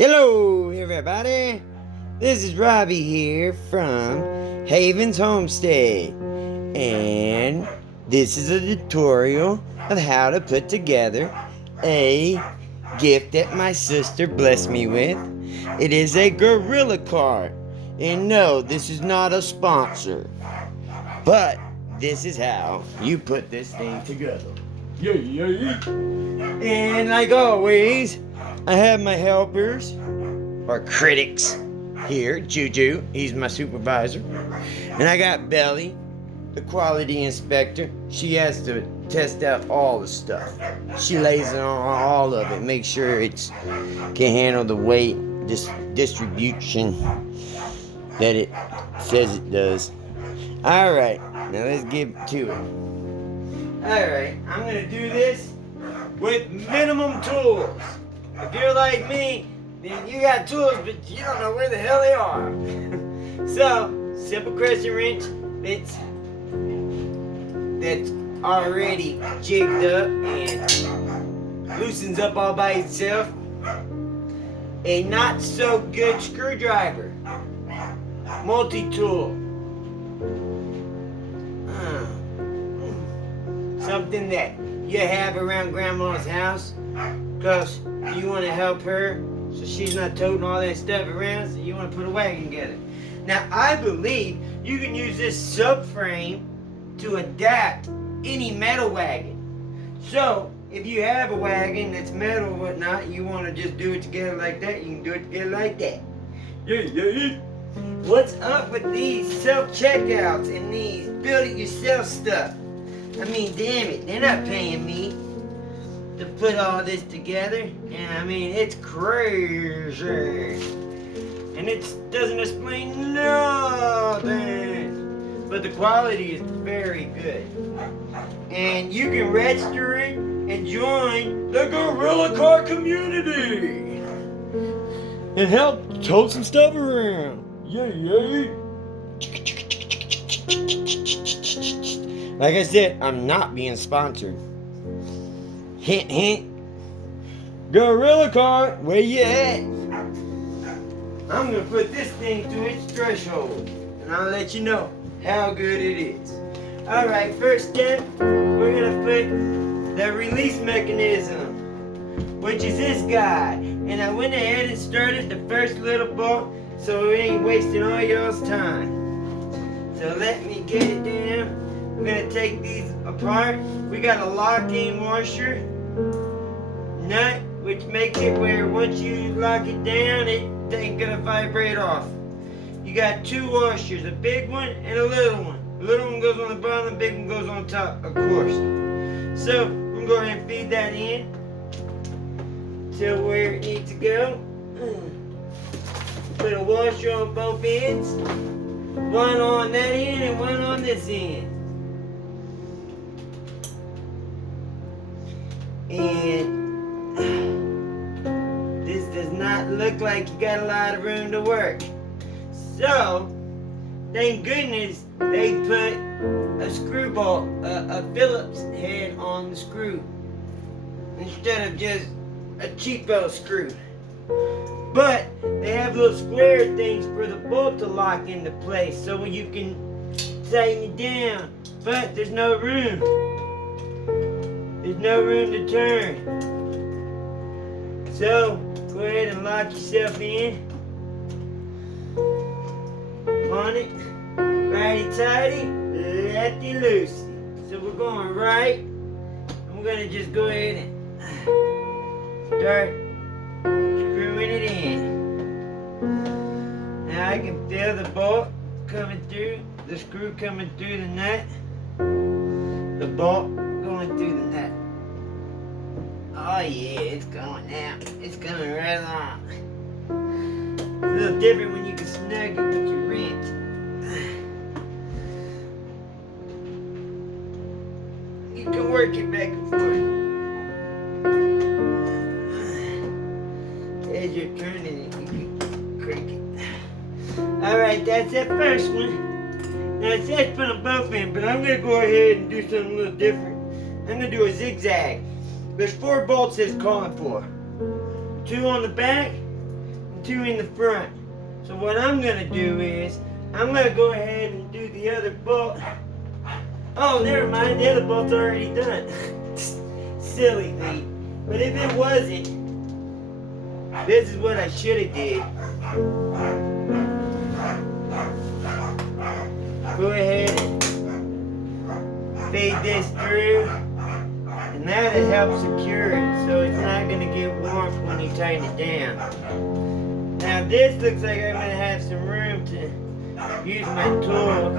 Hello, everybody. This is Robbie here from Havens Homestead, and this is a tutorial of how to put together a gift that my sister blessed me with. It is a gorilla cart, and no, this is not a sponsor, but this is how you put this thing together. Yay! And like always, I have my helpers, or critics, here. Juju, he's my supervisor. And I got Belly, the quality inspector. She has to test out all the stuff. She lays it on all of it, make sure it can handle the weight, distribution that it says it does. Alright, now let's get to it. Alright, I'm going to do this with minimum tools. If you're like me, then you got tools, but you don't know where the hell they are. So, simple crescent wrench that's already jigged up and loosens up all by itself. A not so good screwdriver. Multi-tool. Something that you have around Grandma's house, because you want to help her so she's not toting all that stuff around, so you want to put a wagon together. Now, I believe you can use this subframe to adapt any metal wagon. So, if you have a wagon that's metal or whatnot, you want to just do it together like that, you can do it together like that. Yeah. What's up with these self-checkouts and these build-it-yourself stuff? I mean, damn it, they're not paying me to put all this together. And I mean, it's crazy. And it doesn't explain nothing. But the quality is very good. And you can register it and join the Gorilla Cart community. And help tote some stuff around. Yay. Like I said, I'm not being sponsored. Hint, hint. Gorilla Cart, where you at? I'm gonna put this thing to its threshold, and I'll let you know how good it is. Alright, first step, we're gonna put the release mechanism, which is this guy. And I went ahead and started the first little bolt, so we ain't wasting all y'all's time. So let me get it down. We're gonna take these apart. We got a lock-in washer nut, which makes it where once you lock it down, it ain't gonna vibrate off. You got two washers, a big one and a little one. The little one goes on the bottom, the big one goes on top, of course. So I'm gonna go ahead and feed that in to where it needs to go. Put a washer on both ends. One on that end and one on this end. And this does not look like you got a lot of room to work. So, thank goodness they put a screw bolt, a Phillips head on the screw, instead of just a cheapo screw. But they have little square things for the bolt to lock into place so when you can tighten it down. But there's no room. There's no room to turn. So, go ahead and lock yourself in. On it. Righty-tighty, lefty-loosey. So we're going right. And we're going to just go ahead and start screwing it in. Now I can feel the bolt coming through, the screw coming through the nut. The bolt going through the nut. Oh yeah, it's going now. It's coming right along. It's a little different when you can snug it with your wrench. You can work it back and forth. As you're turning it, you can crank it. Alright, that's that first one. Now it says put them both in, but I'm going to go ahead and do something a little different. I'm going to do a zigzag. There's 4 bolts it's calling for. 2 on the back two in the front. So what I'm gonna do is, I'm gonna go ahead and do the other bolt. Oh, never mind, the other bolt's already done. Silly me. But if it wasn't, this is what I should have did. Go ahead and feed this through, and that'll help secure it so it's not going to get warped when you tighten it down. Now this looks like I'm going to have some room to use my tool.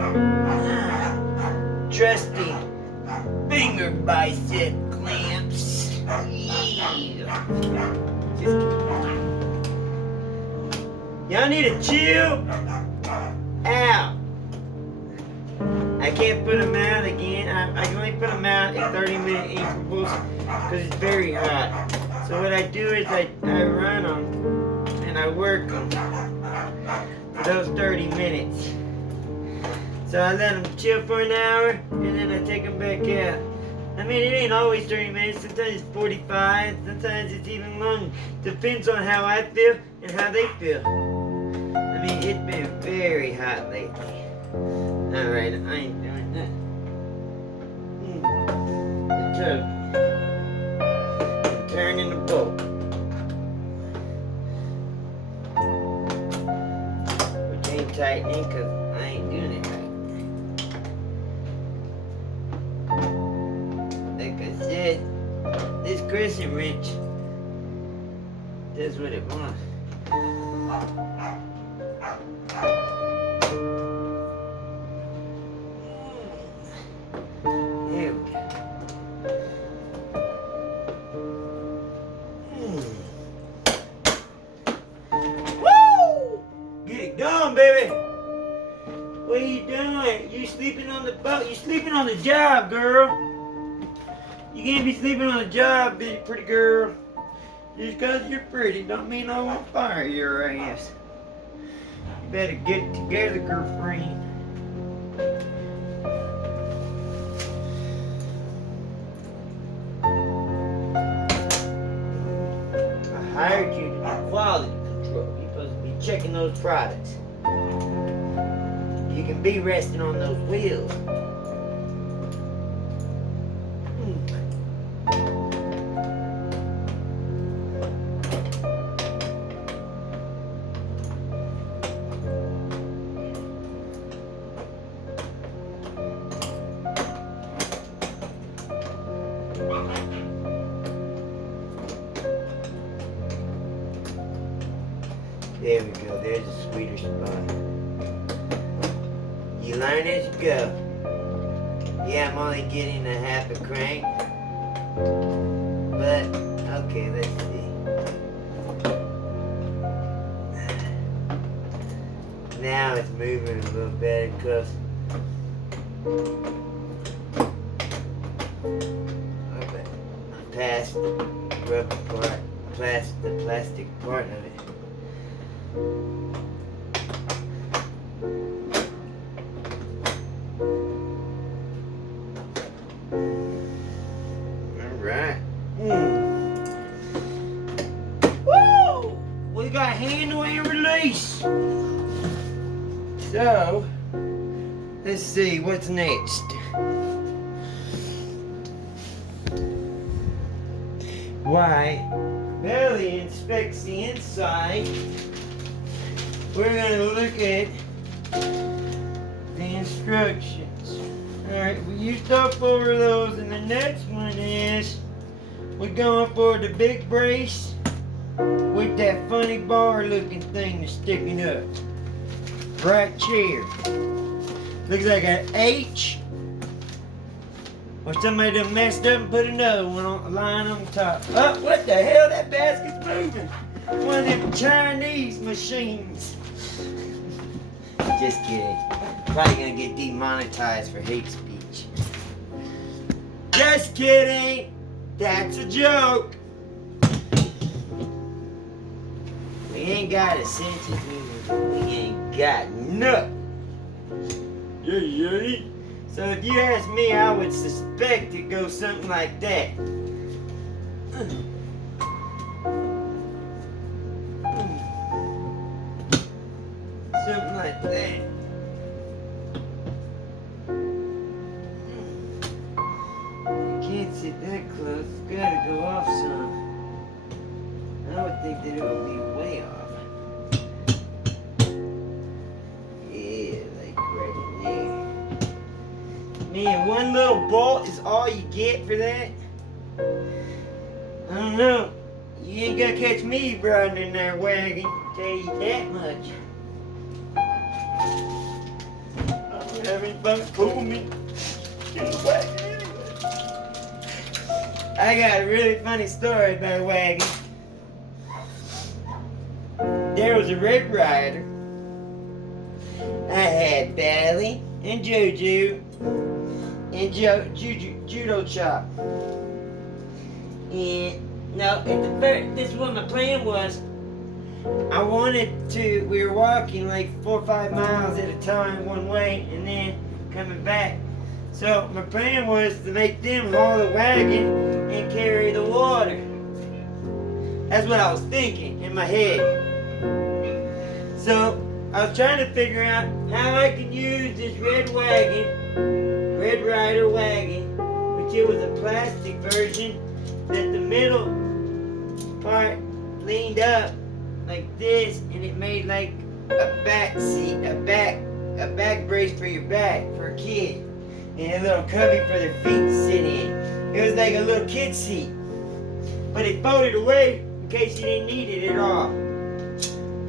Trusty finger bicep clamps. Yeah. Just y'all need to chill out. I can't put them out again. I can only put them out at 30-minute intervals because it's very hot. So what I do is I run them and I work them for those 30 minutes. So I let them chill for an hour and then I take them back out. I mean, it ain't always 30 minutes. Sometimes it's 45. Sometimes it's even longer. Depends on how I feel and how they feel. I mean, it's been very hot lately. Alright, I ain't doing that. The tug. Turning the bolt. Which ain't tightening because I ain't doing it right. Like I said, this crescent wrench does what it wants. There we go. Woo! Get it done, baby. What are you doing? You sleeping on the boat? You sleeping on the job, girl. You can't be sleeping on the job, big pretty girl. Just because you're pretty don't mean I won't fire your ass. You better get it together, girlfriend. I hired you to do quality control. You're supposed to be checking those products. You can be resting on those wheels. There we go, there's a sweeter spot. You learn as you go. Yeah, I'm only getting a half a crank. But, okay, let's see. Now it's moving a little better because I passed the rubber part, the plastic part of it. Alright. Woo! We got handle and release. So, let's see what's next. Why? Belly inspects the inside. We're going to look at the instructions. Alright, we used up over those, and the next one is we're going for the big brace with that funny bar looking thing that's sticking up. Right here. Looks like an H. Or somebody done messed up and put another one on a line on top. Oh, what the hell? That basket's moving. One of them Chinese machines. Just kidding. Probably gonna get demonetized for hate speech. Just kidding. That's a joke. We ain't got a sense of humor. We ain't got nothing. Yeah. So if you ask me, I would suspect it goes something like that. something like that. You can't sit that close. It's gotta go off some. I would think that it would be way off. Yeah, like right in there. Man, one little bolt is all you get for that? I don't know. You ain't gonna catch me riding in that wagon, tell you that much. I don't have anybody pull me in the wagon anyway. I got a really funny story about a wagon. There was a Red Rider. I had Bally and Juju and Judo Chop. And no, at the first, this is what my plan was. I wanted to, we were walking like 4 or 5 miles at a time one way and then coming back. So my plan was to make them haul the wagon and carry the water. That's what I was thinking in my head. So I was trying to figure out how I could use this red Rider wagon, which it was a plastic version that the middle part leaned up like this, and it made like a back seat, a back brace for your back for a kid, and a little cubby for their feet to sit in. It was like a little kid seat, but it folded away in case you didn't need it at all.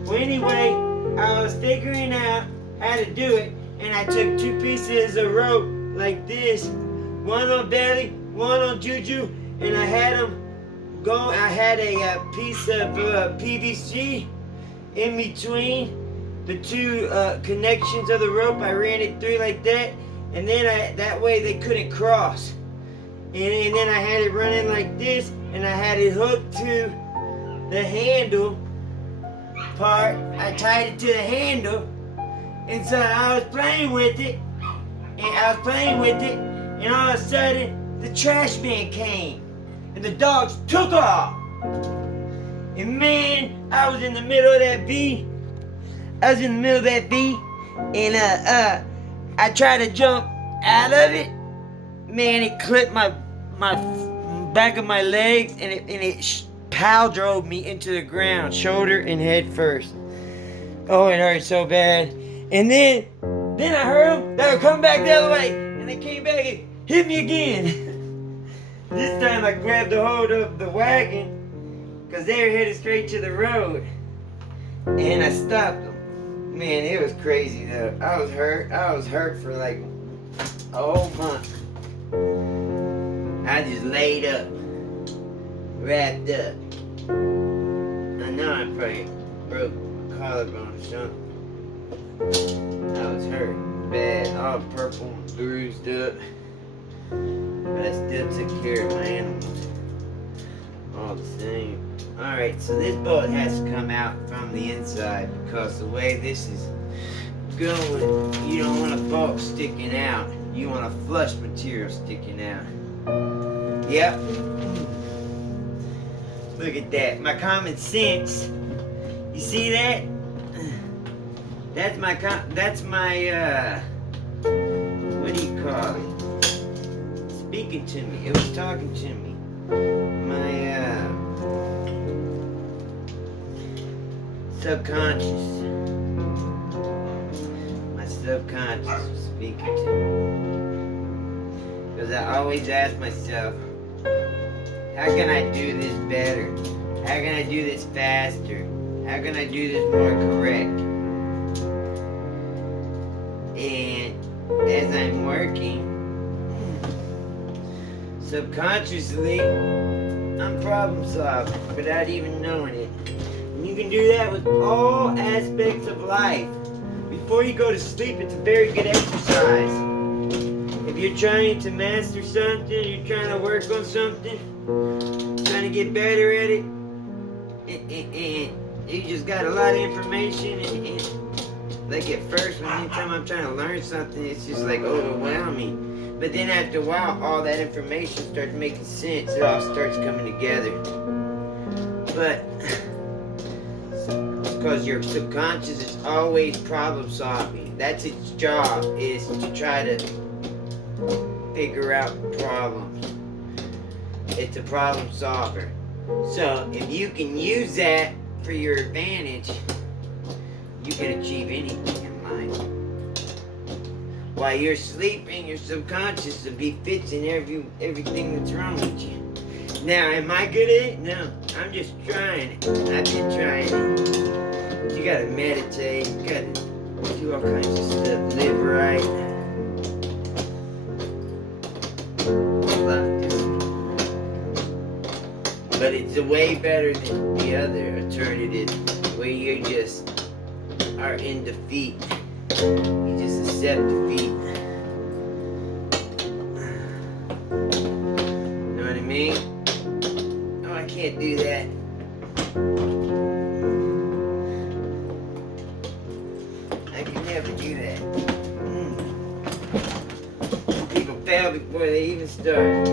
Well, anyway, I was figuring out how to do it, and I took 2 pieces of rope like this, one on Belly, one on Juju, and I had them go. I had a piece of PVC in between the 2 connections of the rope. I ran it through like that, and then that way they couldn't cross. And then I had it running like this, and I had it hooked to the handle part. I tied it to the handle, and so I was playing with it, and all of a sudden the trash man came, and the dogs took off. And man, I was in the middle of that V. And I tried to jump out of it. Man, it clipped my back of my legs, and it pow drove me into the ground, shoulder and head first. Oh, it hurt so bad. And then I heard them. They were coming back the other way, and they came back and hit me again. This time I grabbed a hold of the wagon, because they were headed straight to the road, and I stopped them. Man, it was crazy though. I was hurt for like a whole month. I just laid up, wrapped up. I know I probably broke my collarbone or something. I was hurt bad, all purple and bruised up. But I still took care of my animals. All the same. Alright, so this bolt has to come out from the inside, because the way this is going, you don't want a bolt sticking out. You want a flush material sticking out. Yep. Look at that. My common sense. You see that? That's my what do you call it? Speaking to me. It was talking to me. Subconscious. My subconscious was speaking to me. Because I always ask myself, how can I do this better? How can I do this faster? How can I do this more correct? And as I'm working, subconsciously, I'm problem solving without even knowing it. And you can do that with all aspects of life. Before you go to sleep, it's a very good exercise. If you're trying to master something, you're trying to work on something, trying to get better at it, and you just got a lot of information, and like at first, anytime I'm trying to learn something, it's just like overwhelming. But then after a while, all that information starts making sense. It all starts coming together. But because your subconscious is always problem solving. That's its job, is to try to figure out problems. It's a problem solver. So if you can use that for your advantage, you can achieve anything in life. While you're sleeping, your subconscious will be fixing everything that's wrong with you. Now, am I good at it? No, I'm just trying it. I've been trying it. You gotta meditate, you gotta do all kinds of stuff, live right. But it's way better than the other alternative, where you just are in defeat. You just accept defeat. Know what I mean? Oh, I can't do that. I can never do that. People fail before they even start.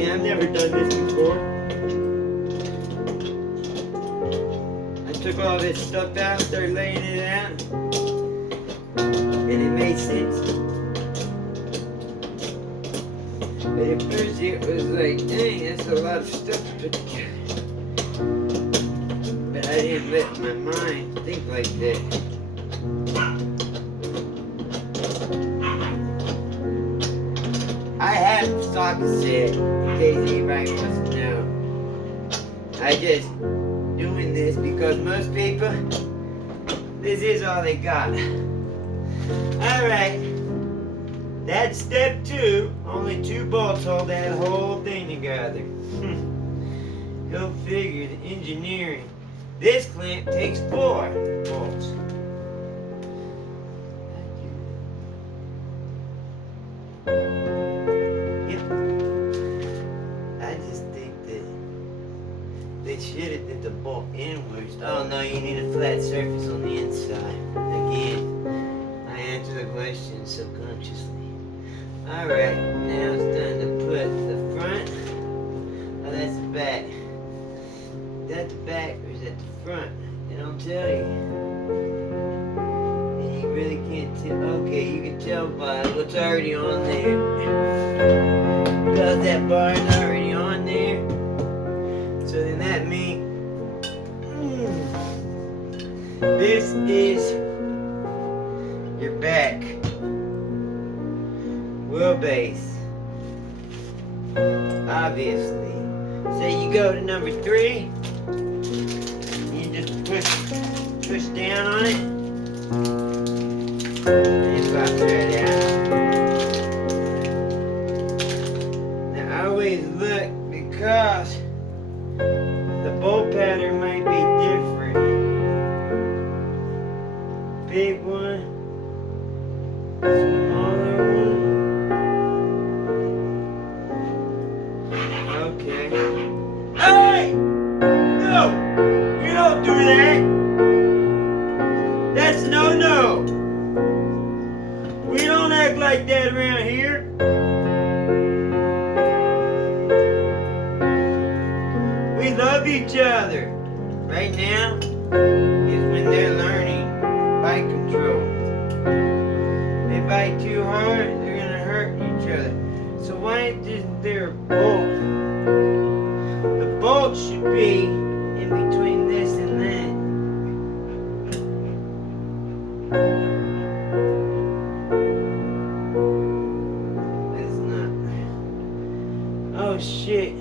I've never done this before. I took all this stuff out, started laying it out, and it made sense. But at first it was like, dang, that's a lot of stuff to put together. But I didn't let my mind think like that. I have the socket set, in case anybody wants to know. I just doing this because most people, this is all they got. Alright, that's step 2. Only 2 bolts hold that whole thing together. Go figure, the engineering. This clamp takes 4 bolts. Should have did the bolt inwards. Oh no, you need a flat surface on the inside. Again, I answer the question subconsciously. Alright, now it's time to put the front. Oh, that's the back. Is that the back or is that the front? They don't tell you. And you really can't tell. Okay, you can tell by what's already on there. Because that bar is already on there. So then that means this is your back wheelbase. Obviously. So you go to number 3. You just push down on it. And it pops right out. Now I always look because the bolt pattern might be different. Big one, smaller one. Okay. Hey! No! We don't do that! That's no. We don't act like that around here. We love each other. Right now is when they're learning bite control. They bite too hard, they're gonna hurt each other. So why isn't there a bolt? The bolt should be in between this and that. It's not. Oh shit.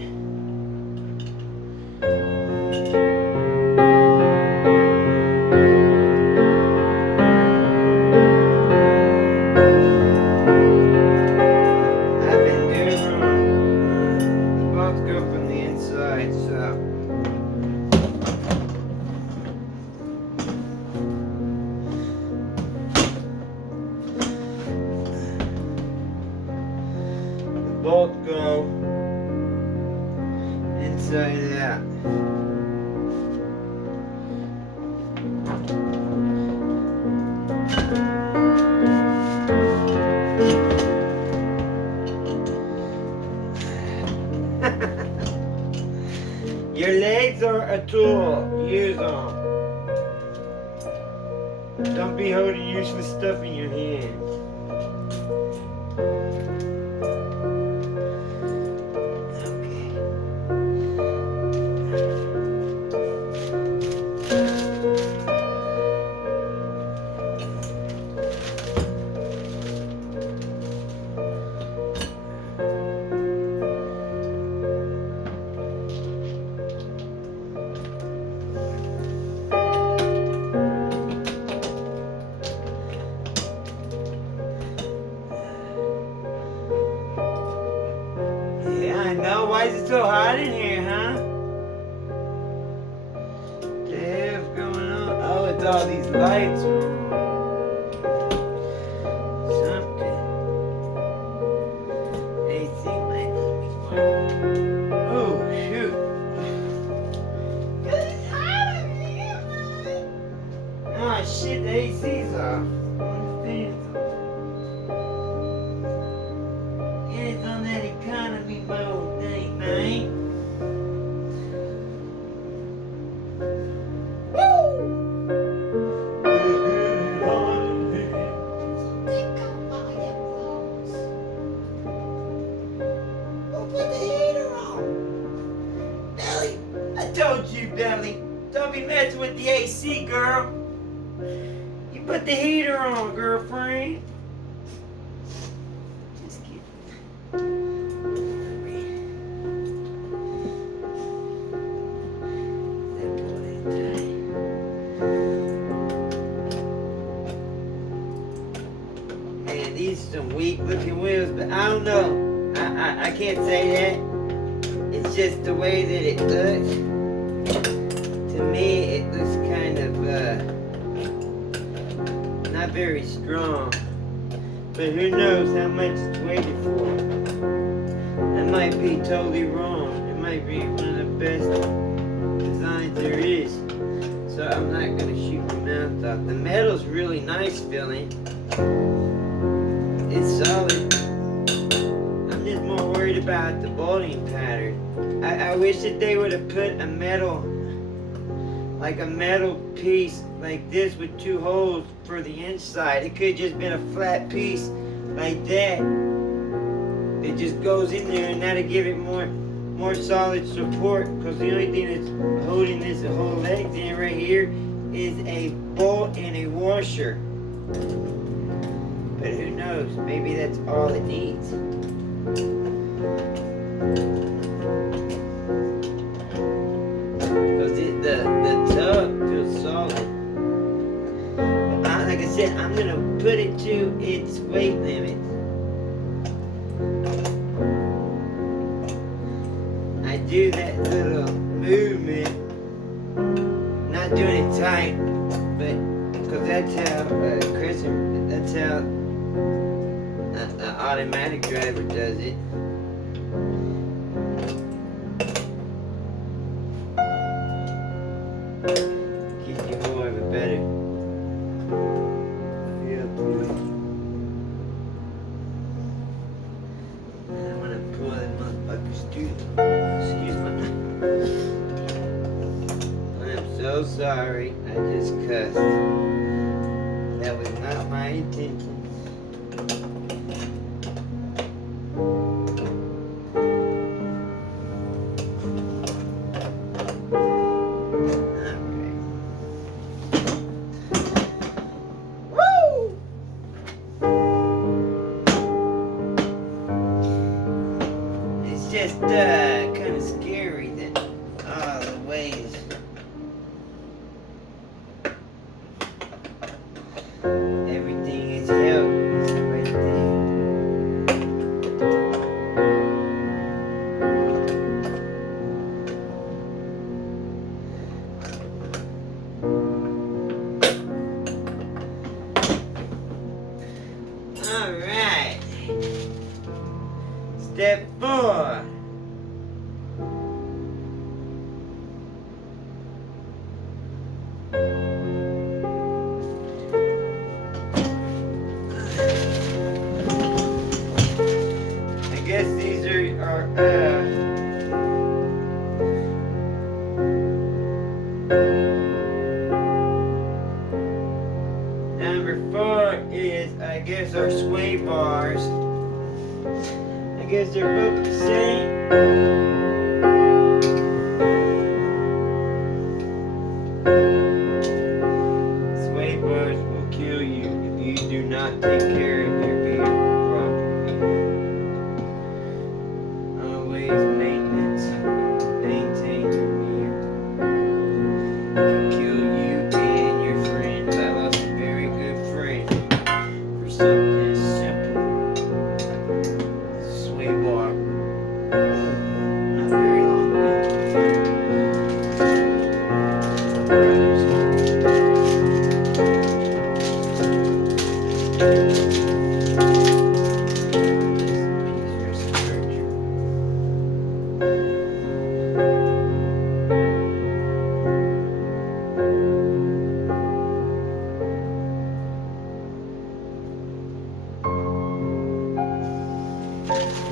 Both go inside out. Your legs are a tool. Use them. Don't be holding useless stuff in your hands. I know. Why is it so hot in here, huh? What the hell's going on? Oh, it's all these lights. Something. AC might not be fun. Oh, shoot. It's hot in here, man. Oh, shit, the AC's off. The fan's off. It's on that economy mode thing, man. Woo! Take off all your clothes. Who put the heater on? Belly, I told you, Belly. Don't be messing with the AC, girl. You put the heater on, girlfriend. Just kidding. Man, these are some weak looking wheels, but I don't know. I can't say that. It's just the way that it looks. To me, it looks kind of not very strong. But who knows how much it's weighted for. That might be totally wrong. It might be one of the best designs there is. So I'm not gonna shoot my mouth off. The metal's really nice feeling. It's solid. I'm just more worried about the bolting pattern. I wish that they would have put a metal, like a metal piece like this with two holes for the inside. It could have just been a flat piece like that. It just goes in there, and that'll give it more solid support, because the only thing that's holding this whole legs in right here is a bolt and a washer. But who knows? Maybe that's all it needs. Because the tub feels solid. But like I said, I'm going to put it to its weight limit. I do that little movement, not doing it tight, but because that's how that's how an automatic driver does it. Gives you more of a better feel to it. I'm gonna pull that motherfucker's tooth. Excuse me. I'm so sorry. I just cussed. That was not my intention. Just kind of scary that the ways everything is held right there. All right. Step 4. I guess these are there's our sway bars. I guess they're both the same. Sway bars will kill you if you do not take care of your vehicle properly. Always maintenance. Maintain your vehicle. Can kill you and your friends. I lost a very good friend for something as simple. Sway bar. Not very long ago.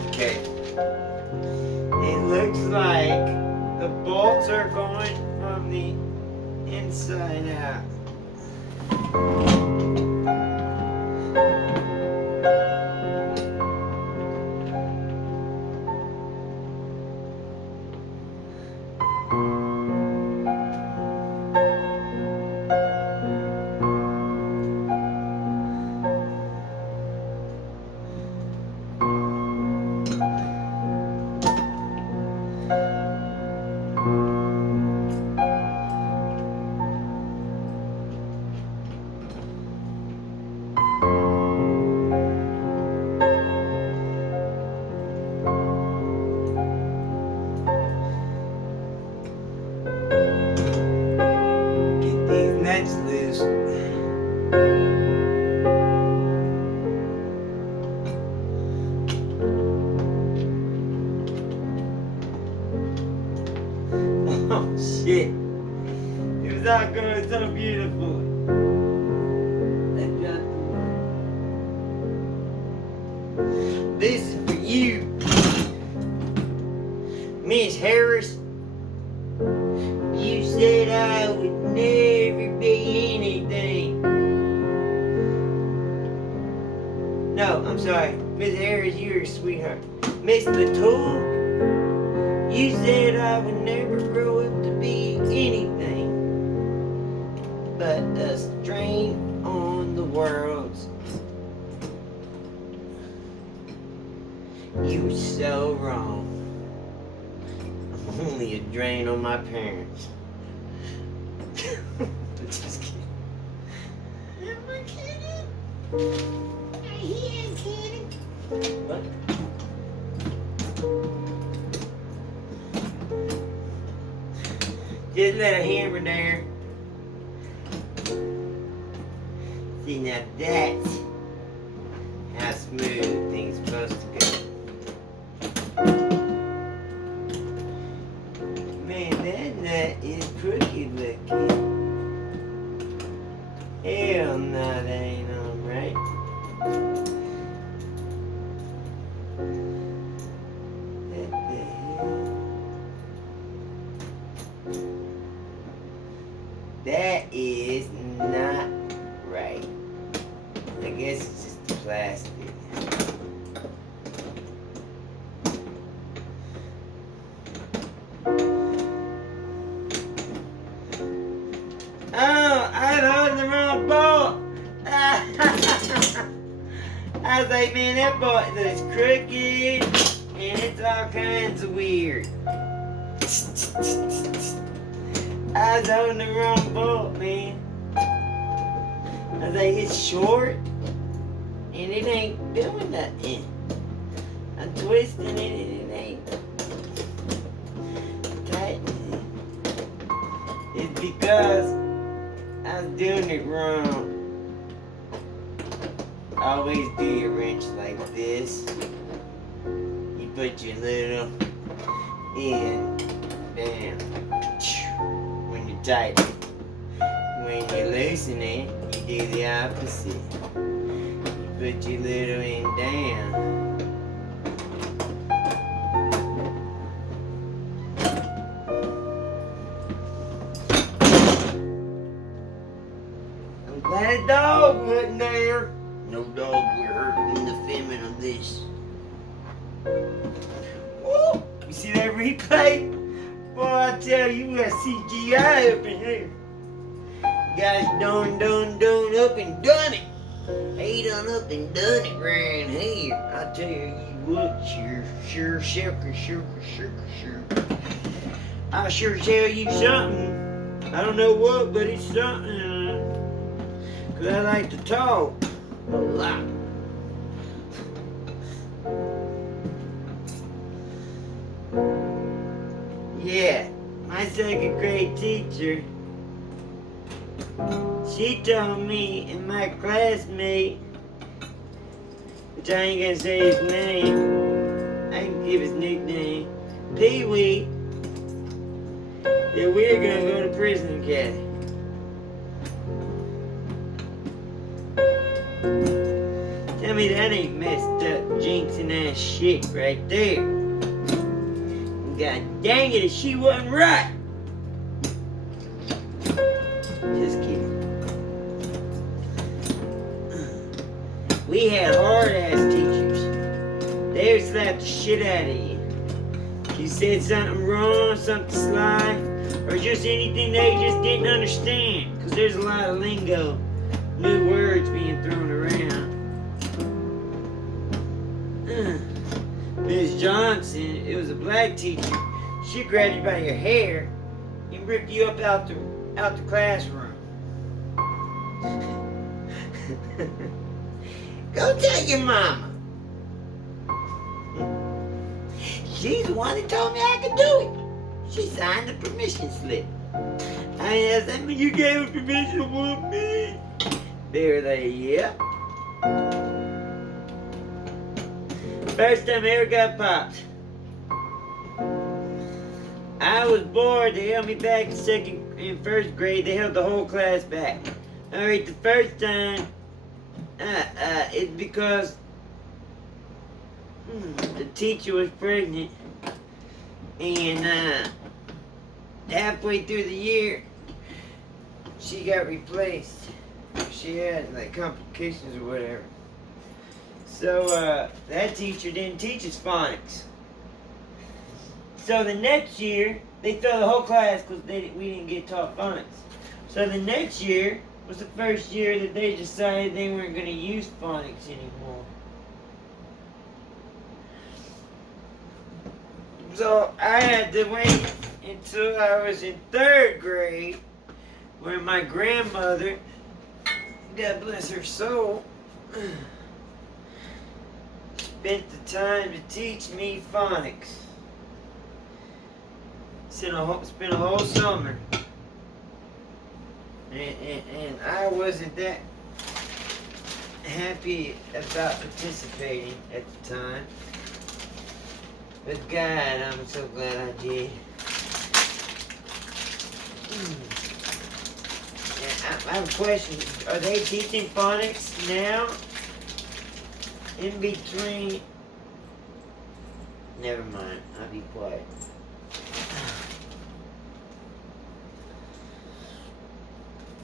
Okay. It looks like the bolts are going from the inside out. Get these nuts loose. Oh shit. It was all going so beautiful. I dropped the one. This is for you, Miss Harris. You said I would never be anything. No, I'm sorry. Miss Harris, you're a sweetheart. Miss Latour, you said I would never grow up to be anything but a strain on the world's. You were so wrong. I'm only a drain on my parents. Just kidding. Am I kidding? He ain't kidding. What? Just let a hammer there. See, now that's how smooth things are supposed to go. Man, that nut is crooked looking. Hell no, that ain't on right. What the hell? That is not right. I guess it's just plastic. Oh, I holding the wrong bolt. I was like, man, that bolt looks crooked and it's all kinds of weird. I was holding the wrong bolt, man. I was like, it's short and it ain't doing nothing. I'm twisting it and it ain't tightening it. It's because I was doing it wrong. Always do your wrench like this. You put your little in, down. When you tighten it. When you loosen it, you do the opposite. You put your little end down. I'm glad a dog wasn't there. No dog here. replay? Boy, I tell you, we got CGI up in here. Guys done up and done it. He done up and done it round here. I tell you what, sure. I'll sure tell you something. I don't know what, but it's something. 'Cause I like to talk a lot. Yeah, my second grade teacher, she told me and my classmate, which I ain't gonna say his name, I can give his nickname, Pee Wee, that we're gonna go to prison together. Tell me that ain't messed up, jinxing ass shit right there. God dang it, if she wasn't right. Just kidding. We had hard-ass teachers. They would slap the shit out of you. If you said something wrong, something sly, or just anything they just didn't understand. Because there's a lot of lingo, new words being thrown around. Ms. Johnson, it was a black teacher. She grabbed you by your hair and ripped you up out the classroom. Go tell your mama. She's the one that told me I could do it. She signed the permission slip. I asked them, you gave her permission to whoop me? They were like, yeah. First time I ever got popped. I was bored. They held me back in first grade. They held the whole class back. Alright, the first time, it's because the teacher was pregnant, and halfway through the year, she got replaced. She had like complications or whatever. So that teacher didn't teach us phonics. So the next year, they failed the whole class because we didn't get taught phonics. So the next year was the first year that they decided they weren't going to use phonics anymore. So I had to wait until I was in third grade, where my grandmother, God bless her soul, spent the time to teach me phonics. Spent a whole summer. And I wasn't that happy about participating at the time. But God, I'm so glad I did. I have a question. Are they teaching phonics now? In between? Never mind. I'll be quiet.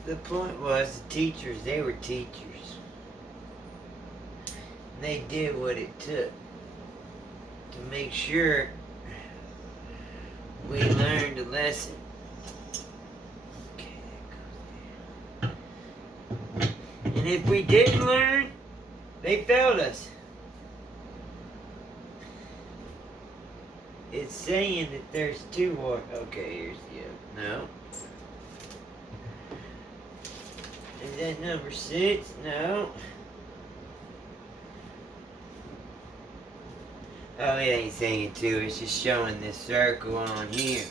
The point was the teachers, they were teachers. And they did what it took to make sure we learned a lesson. And if we didn't learn, they failed us. It's saying that there's two more. Okay, here's the other. No. Is that number 6? No. Oh, it ain't saying 2. It's just showing this circle on here.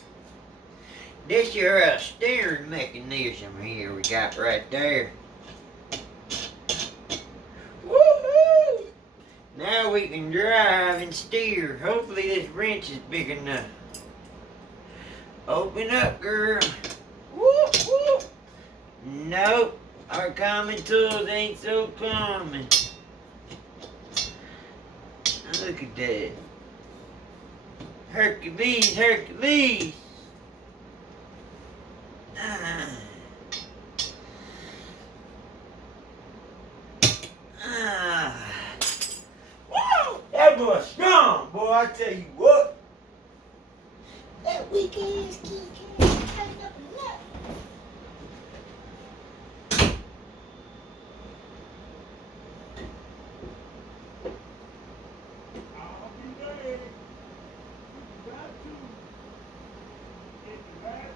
This your steering mechanism here we got right there. Woohoo! Now we can drive and steer. Hopefully this wrench is big enough. Open up, girl. Whoop, whoop. Nope. Our common tools ain't so common. Look at that. Hercules, Hercules. Woo! That boy's strong, boy, I tell you what. weak ass key can't tighten up a nut. I'll be ready. You got to at the right time. Get the right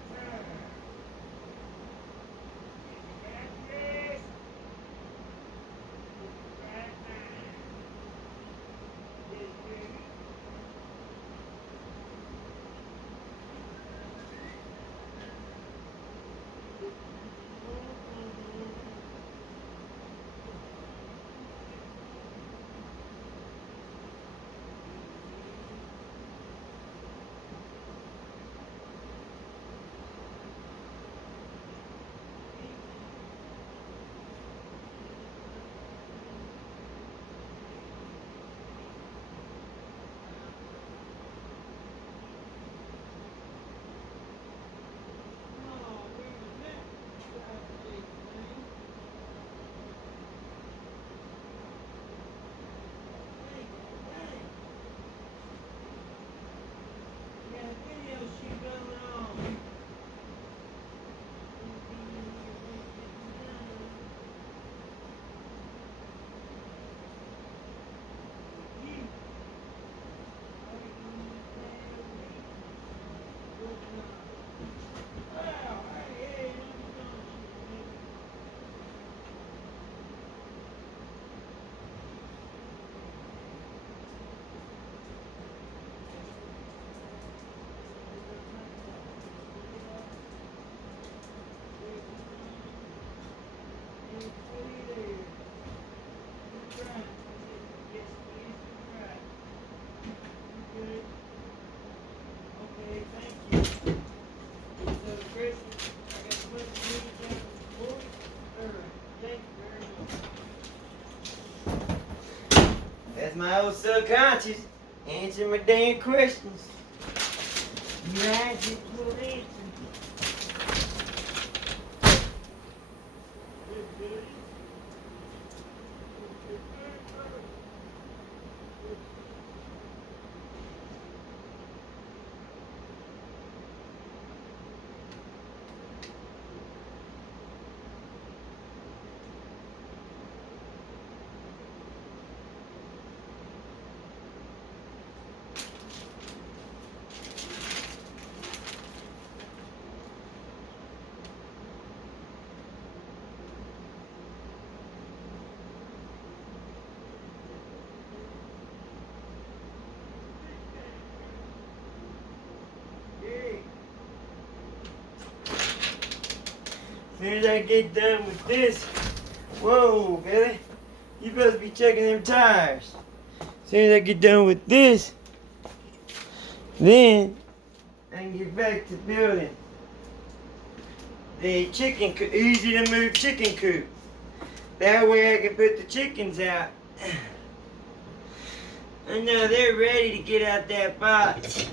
dress. At the right time. Get ready. That's my old subconscious answering my damn questions. You asked it, we'll answer. As soon as I get done with this, whoa, Billy, you supposed to be checking them tires. As soon as I get done with this, then I can get back to building the easy to move chicken coop. That way I can put the chickens out. I know they're ready to get out that box.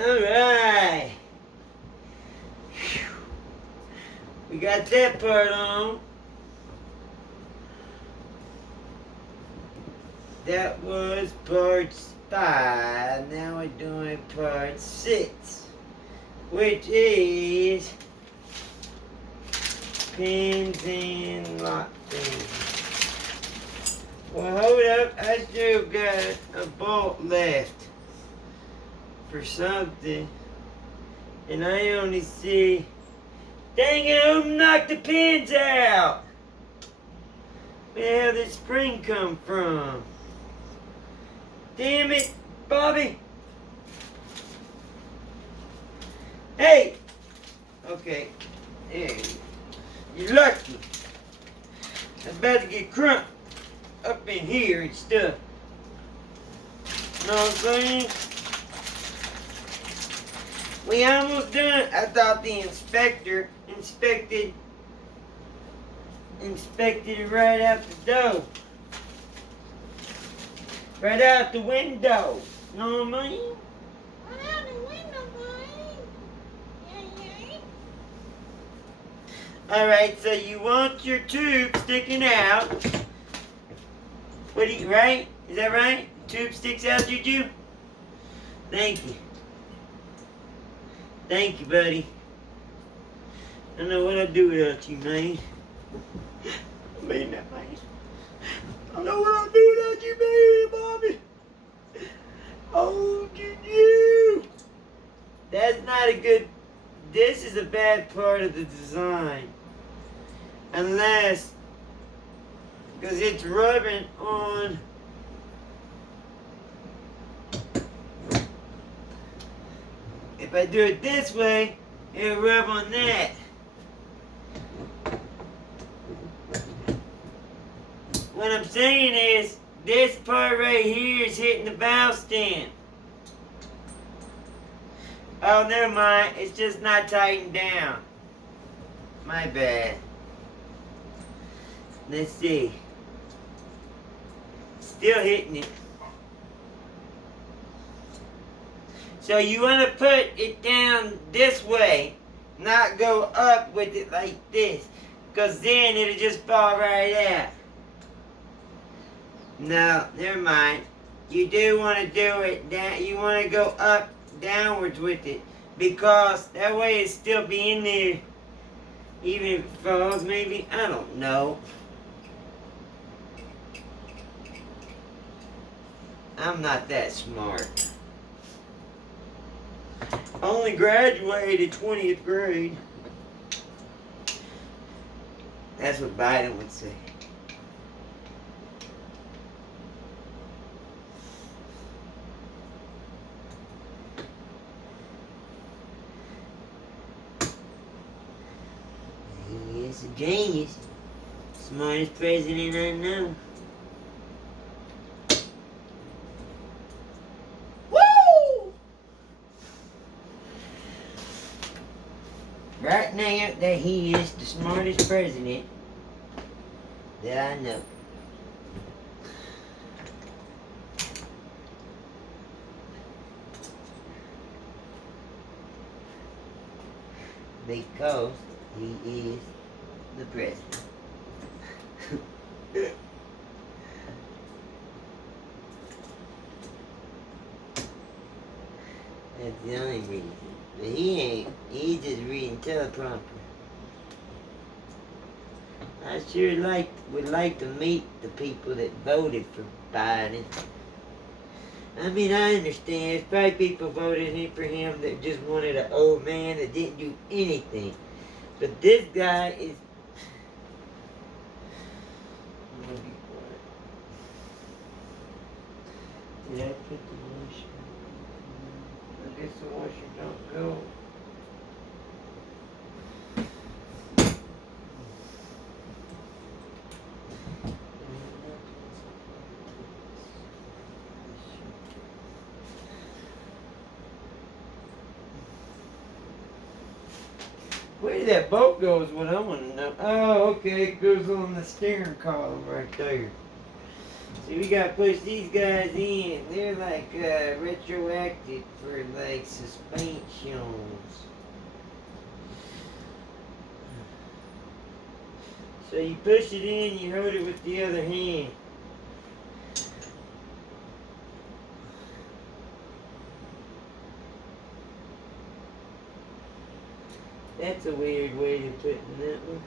Alright. We got that part on. That was part 5. Now we're doing part 6, which is pins and lock things. Well, hold up. I still got a bolt left for something, and I only see. Dang it! Who knocked the pins out? Where the hell did spring come from? Damn it, Bobby! Hey! Okay, there you go. You're lucky. I'm about to get crunk up in here and stuff. Know what I'm saying? We almost done. I thought the inspector inspected it right out the door. Right out the window. Know what I mean? Right out the window, boy. Yeah. Alright, so you want your tube sticking out. What do you, right? Is that right? Tube sticks out, Juju? Thank you. Thank you, buddy. I don't know what I'd do without you, man. I mean that, man. I don't know what I'd do without you, baby, Bobby. Oh, Juju. That's not a good... This is a bad part of the design. Unless... Because it's rubbing on... If I do it this way, it'll rub on that. What I'm saying is, this part right here is hitting the valve stem. Oh, never mind. It's just not tightened down. My bad. Let's see. Still hitting it. So you want to put it down this way, not go up with it like this, because then it'll just fall right out. No, never mind. You do want to do it down. You want to go up, downwards with it, because that way it'll still be in there, even if it falls. Maybe, I don't know. I'm not that smart. Only graduated 20th grade. That's what Biden would say. He is a genius. Smartest president I know. Right now, that he is the smartest president that I know. Because he is the president. That's the only reason. But he's just reading teleprompter. I sure would like to meet the people that voted for Biden. I mean, I understand. There's probably people voted for him that just wanted an old man that didn't do anything. But this guy is... I'm gonna be quiet. Did I put the washer? I guess the washer don't go. Where did that bolt go is what I want to know. Oh, okay, it goes on the steering column right there. See, we gotta push these guys in. They're like retroactive for like suspensions. So you push it in, you hold it with the other hand. That's a weird way to put in that one.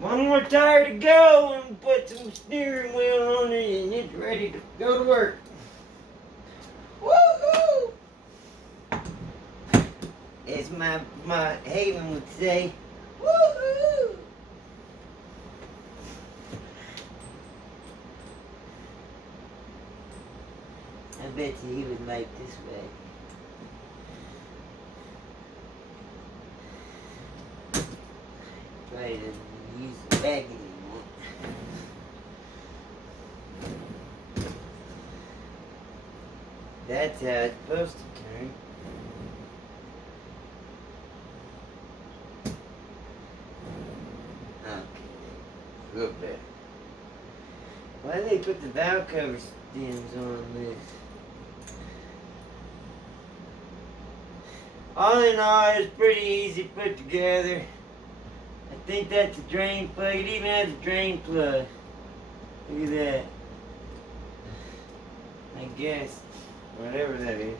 One more tire to go and put some steering wheel on it and it's ready to go to work. Woohoo! As my Haven would say, woohoo! I bet you he would like this way. Probably doesn't use the bag anymore. That's how it's supposed to turn. Okay, a little better. Why did they put the valve cover stems on this? All in all, it's pretty easy put together. I think that's a drain plug. It even has a drain plug. Look at that. I guess. Whatever that is.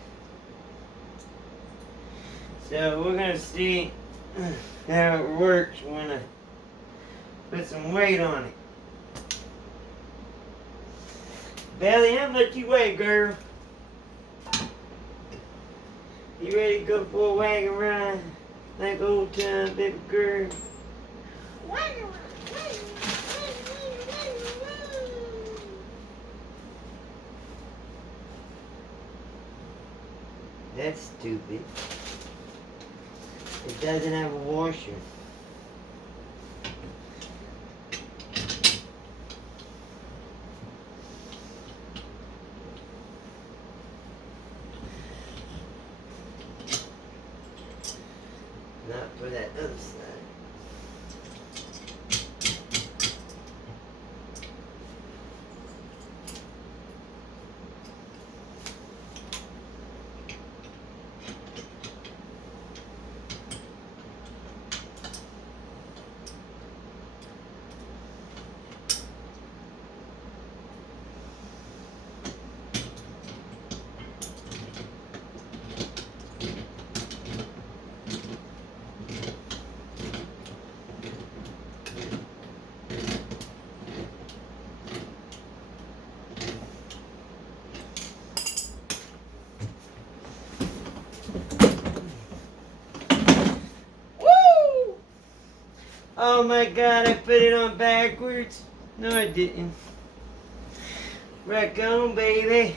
So we're gonna see how it works when I put some weight on it. Belly, how much you weigh, girl? You ready to go for a wagon ride? Like old time, baby girl? Wagon ride, wagon ride. That's stupid. It doesn't have a washer. Not for that other side. Oh my god, I put it on backwards. No, I didn't. Back on, baby.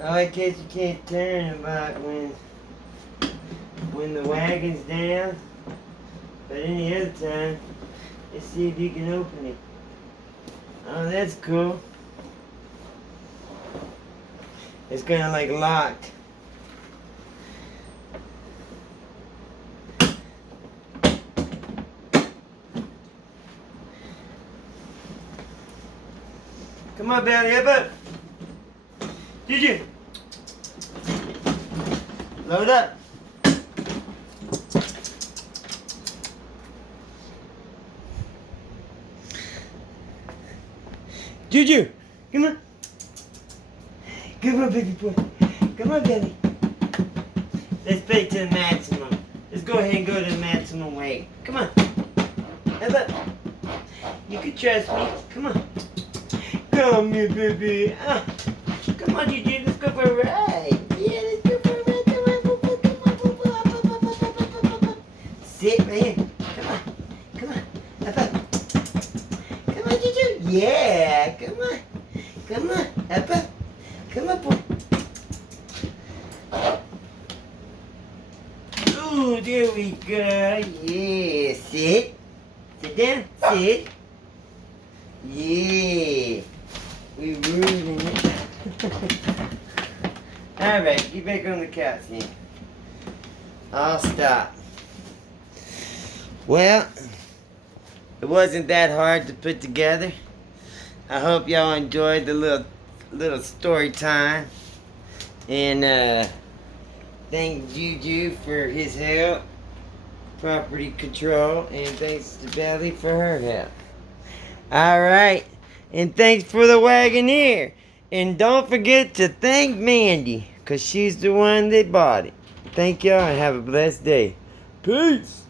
Oh, I guess you can't turn about when the wagon's down. But any other time, let's see if you can open it. Oh, that's cool. It's kind of like locked. Come on, Belly, up up. Juju. Load up. Juju, come on. Come on, baby boy. Come on, Belly. Let's put it to the maximum. Let's go ahead and go to the maximum weight. Come on. Up up. You can trust me. Come on. Come here, baby. Come on, Juju. Let's go for a ride. Yeah, let's go for a ride. Come on, boo boo. Come on, boo boo. Up, up, up, up, up, up, up, up. Sit right here. Come on. Come on. Up, up. Come on, Juju. Yeah. Come on. Come on. Up, up. Come on, boy. Ooh, there we go. Yeah. Sit. Sit down. Sit. Yeah. We ruling it. Alright, get back on the couch then. I'll stop. Well, it wasn't that hard to put together. I hope y'all enjoyed the little story time. And thank Juju for his help. Property control. And thanks to Belly for her help. Alright. And thanks for the Wagoneer. And don't forget to thank Mandy. because she's the one that bought it. Thank y'all and have a blessed day. Peace.